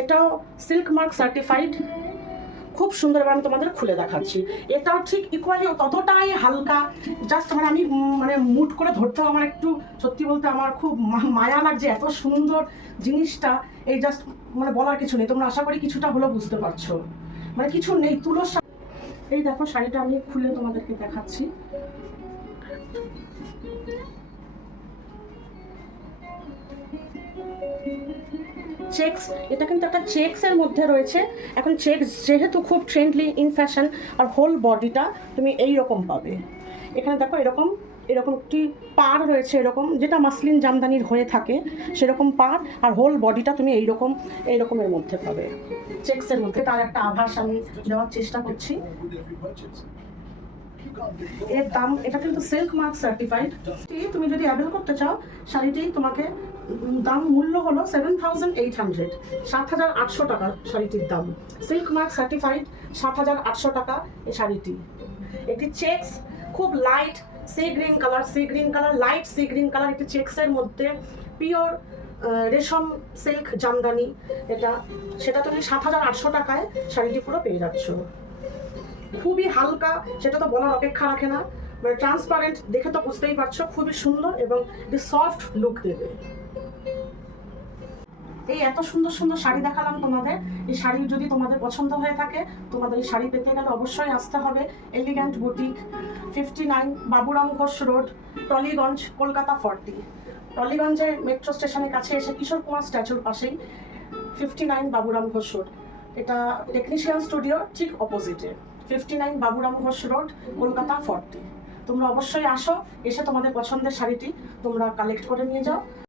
এটাও silk mark certified, খুব সুন্দর। এবার আমি তোমাদের খুলে দেখাচ্ছি। এটাও ঠিক ইকুয়ালি ততটাই হালকা, জাস্ট মানে আমি মানে মুট করে ধরতেও আমার একটু, সত্যি বলতে আমার খুব মায়া লাগছে, এত সুন্দর জিনিসটা। এই জাস্ট মানে বলার কিছু নেই, তোমরা আশা করি কিছুটা হলেও বুঝতে পারছো, মানে কিছু নেই তুলোর। এই দেখো শাড়িটা আমি খুলে তোমাদেরকে দেখাচ্ছি। চেকস, এটা কিন্তু একটা চেকসের মধ্যে রয়েছে। এখন চেকস যেহেতু খুব ট্রেন্ডলি ইন ফ্যাশন, আর হোল বডিটা তুমি এই রকম পাবে। এখানে দেখো এরকম এরকম একটি পাড় রয়েছে, এরকম যেটা মাসলিন জামদানির হয়ে থাকে সেরকম পাড়, আর হোল বডিটা তুমি এইরকমের মধ্যে পাবে, চেকসের মধ্যে। তার একটা আভাস আমি দেওয়ার চেষ্টা করছি। এর দাম, এটা কিন্তু সিল্ক মার্ক সার্টিফাইড। তুমি যদি অ্যাভেল করতে চাও শাড়িটি, তোমাকে দাম মূল্য হলো 7,800, 7,800 টাকা শাড়িটির দাম। সিল্ক মার্ক সার্টিফাইড, 7,800 টাকা এই শাড়িটি। একটি চেকস, খুব light sea green colour, light sea green colour, একটি চেকসের মধ্যে পিওর রেশম সিল্ক জামদানি এটা, সেটা তুমি 7,800 টাকায় শাড়িটি পুরো পেয়ে যাচ্ছ। খুবই হালকা, সেটা তো বলার অপেক্ষা রাখে না, মানে ট্রান্সপারেন্ট, দেখে তো বুঝতেই পারছো, খুবই সুন্দর এবং সফট লুক দেবে। এই এত সুন্দর সুন্দর শাড়ি দেখালাম তোমাদের। এই শাড়ি যদি তোমাদের পছন্দ হয়ে থাকে, তোমাদের এই শাড়ি পেতে গেলে অবশ্যই আসতে হবে elegant boutique, 59 Baburam Ghosh road, Tollygunge, Kolkata 40। টলিগঞ্জের মেট্রো স্টেশনের কাছে এসে কিশোর কুমার স্ট্যাচুর পাশেই 59 বাবুরাম ঘোষ রোড। এটা টেকনিশিয়ান স্টুডিও ঠিক অপোজিটে, 59 বাবুরাম ঘোষ রোড, কলকাতা 40। তোমরা অবশ্যই আসো, এসে তোমাদের পছন্দের শাড়িটি তোমরা কালেক্ট করে নিয়ে যাও।